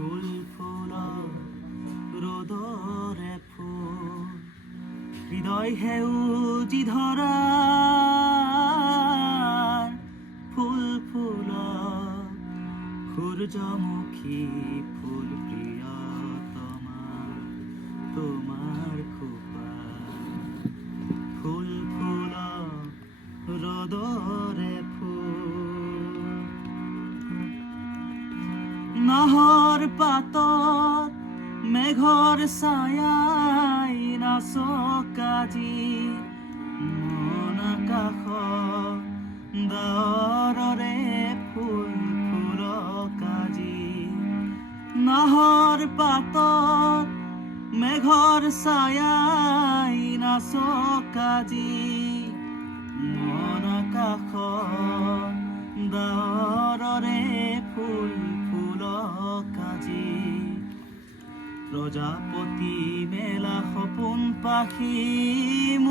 ফুল ফুল ৰ'দৰে ফুল হৃদয় সেউজী ধৰা ফুল ফুল সূৰ্যমুখী ফুল প্ৰিয়তমা তোমাৰ খোপা ফুল ফুল ৰ'দৰে ফুল নাহৰ পাতত মেঘৰ ছায়াই নাচক আজি মন আকাশ ডাৱৰৰে ফুল ফুলক আজি নাহৰ পাতত মেঘৰ ছায়াই নাচক আজি মন আকাশ ডাৱৰৰে ফুল ফুলক আজি প্ৰজাপতি মেলা সপোন পাখি